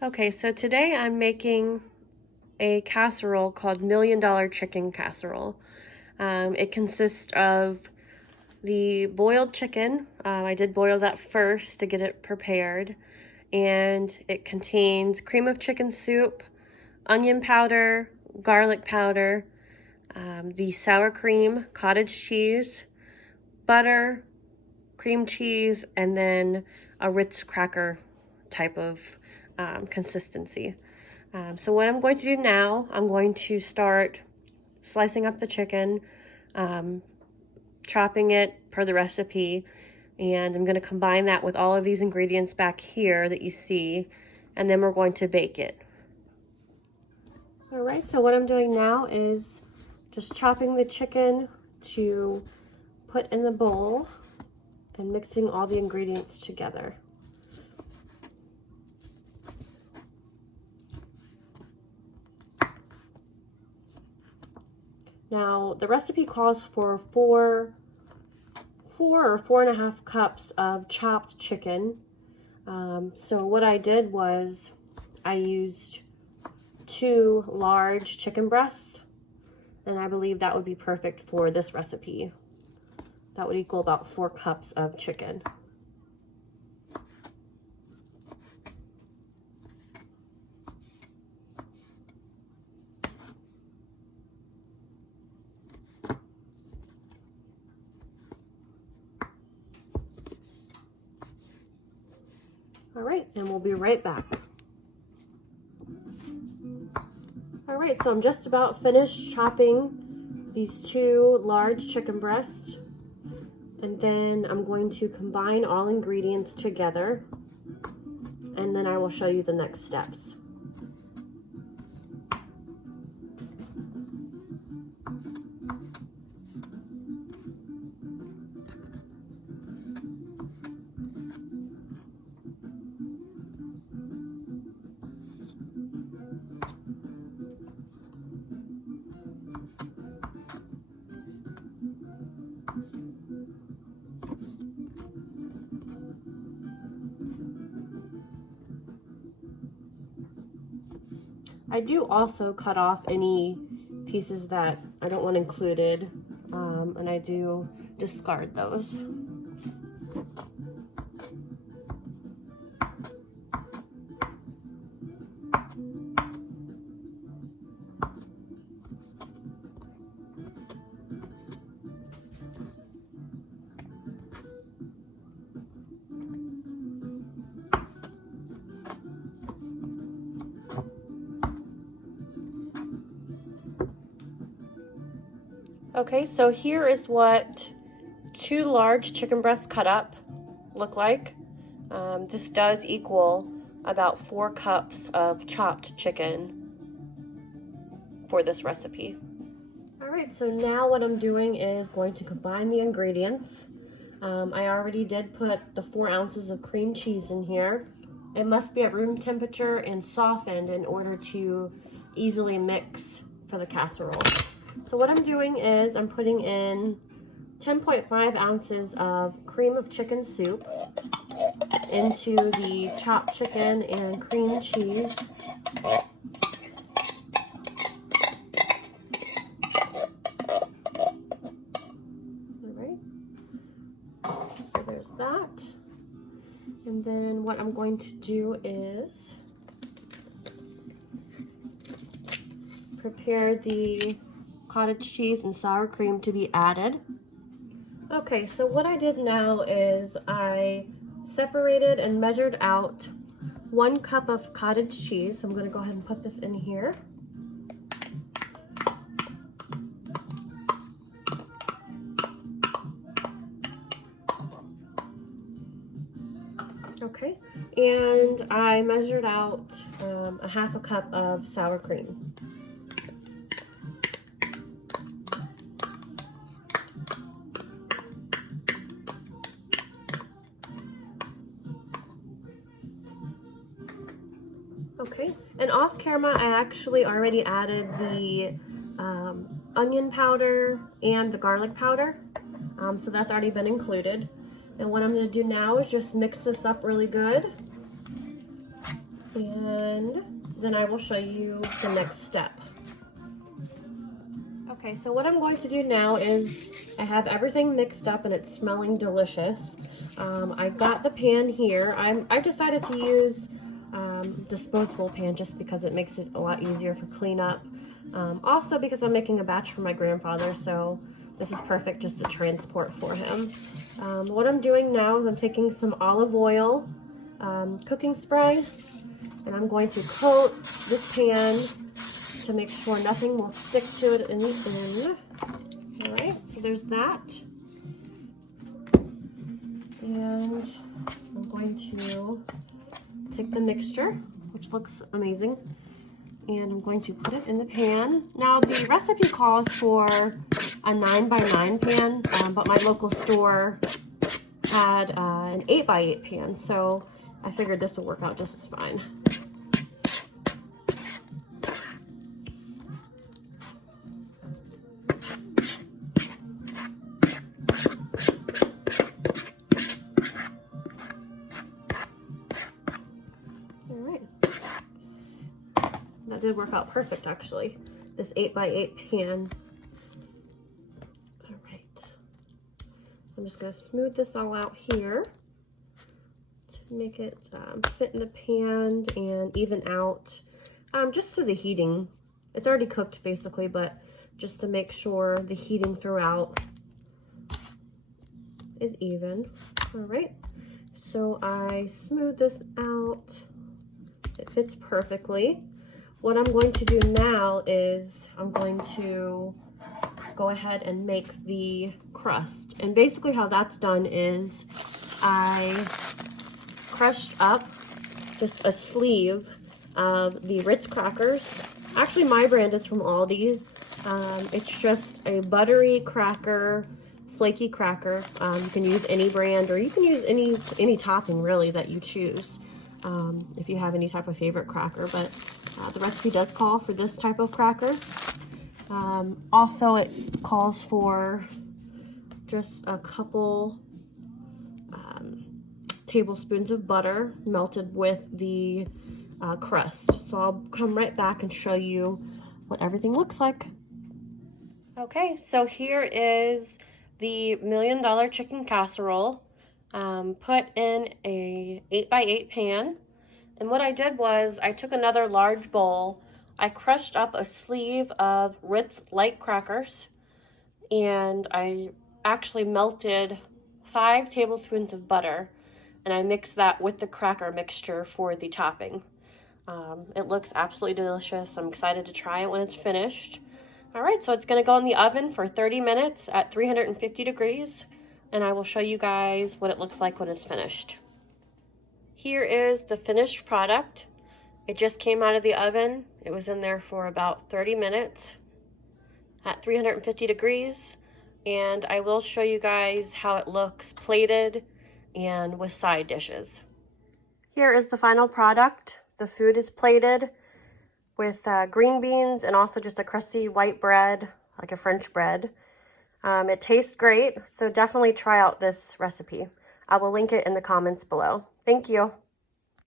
Okay, so today I'm making a casserole called $1,000,000 Chicken Casserole. It consists of the boiled chicken. I did boil that first to get it prepared, and it contains cream of chicken soup, onion powder, garlic powder, the sour cream, cottage cheese, butter, cream cheese, and then a Ritz cracker type of consistency. So what I'm going to do now, I'm going to start slicing up the chicken, chopping it per the recipe, and I'm going to combine that with all of these ingredients back here that you see, and then we're going to bake it. All right, so what I'm doing now is just chopping the chicken to put in the bowl and mixing all the ingredients together. Now, the recipe calls for four or 4.5 cups of chopped chicken. So what I did was I used 2 large chicken breasts, and I believe that would be perfect for this recipe. That would equal about 4 cups of chicken. All right, and we'll be right back. All right, so I'm just about finished chopping these 2 large chicken breasts, and then I'm going to combine all ingredients together, and then I will show you the next steps. I do also cut off any pieces that I don't want included, and I do discard those. Okay, so here is what 2 large chicken breasts cut up look like. This does equal about 4 cups of chopped chicken for this recipe. All right, so now what I'm doing is going to combine the ingredients. I already did put the 4 ounces of cream cheese in here. It must be at room temperature and softened in order to easily mix for the casserole. So what I'm doing is I'm putting in 10.5 ounces of cream of chicken soup into the chopped chicken and cream cheese. All right, so there's that. And then what I'm going to do is prepare the cottage cheese and sour cream to be added. Okay, so what I did now is I separated and measured out 1 cup of cottage cheese. So I'm going to go ahead and put this in here. Okay, and I measured out a 1/2 cup of sour cream. Okay, and off camera, I actually already added the onion powder and the garlic powder, so that's already been included. And what I'm going to do now is just mix this up really good. and then I will show you the next step. Okay, so what I'm going to do now is I have everything mixed up and it's smelling delicious. I've got the pan here. I decided to use disposable pan just because it makes it a lot easier for cleanup. Also because I'm making a batch for my grandfather, so this is perfect just to transport for him. What I'm doing now is I'm taking some olive oil, cooking spray, and I'm going to coat this pan to make sure nothing will stick to it in the end. All right, so there's that. And I'm going to take the mixture, which looks amazing, and I'm going to put it in the pan. Now the recipe calls for a 9x9 pan, but my local store had an 8x8 pan, so I figured this will work out just as fine. That did work out perfect, actually, this 8x8 pan. All right, I'm just going to smooth this all out here to make it fit in the pan and even out, just so the heating, it's already cooked basically, but just to make sure the heating throughout is even. All right, so I smooth this out. It fits perfectly. What I'm going to do now is I'm going to go ahead and make the crust. And basically how that's done is I crushed up just a sleeve of the Ritz crackers. Actually, my brand is from Aldi. It's just a buttery cracker, flaky cracker. You can use any brand, or you can use any topping really that you choose, if you have any type of favorite cracker, but the recipe does call for this type of cracker. Also, it calls for just a couple tablespoons of butter melted with the crust. So I'll come right back and show you what everything looks like. Okay, so here is the $1 million chicken casserole, put in a 8x8 pan. And what I did was I took another large bowl, I crushed up a sleeve of Ritz light crackers, and I actually melted 5 tablespoons of butter, and I mixed that with the cracker mixture for the topping. It looks absolutely delicious. I'm excited to try it when it's finished. All right, so it's gonna go in the oven for 30 minutes at 350 degrees, and I will show you guys what it looks like when it's finished. Here is the finished product. It just came out of the oven. It was in there for about 30 minutes at 350 degrees. And I will show you guys how it looks plated and with side dishes. Here is the final product. The food is plated with green beans and also just a crusty white bread, like a French bread. It tastes great, so definitely try out this recipe. I will link it in the comments below. Thank you.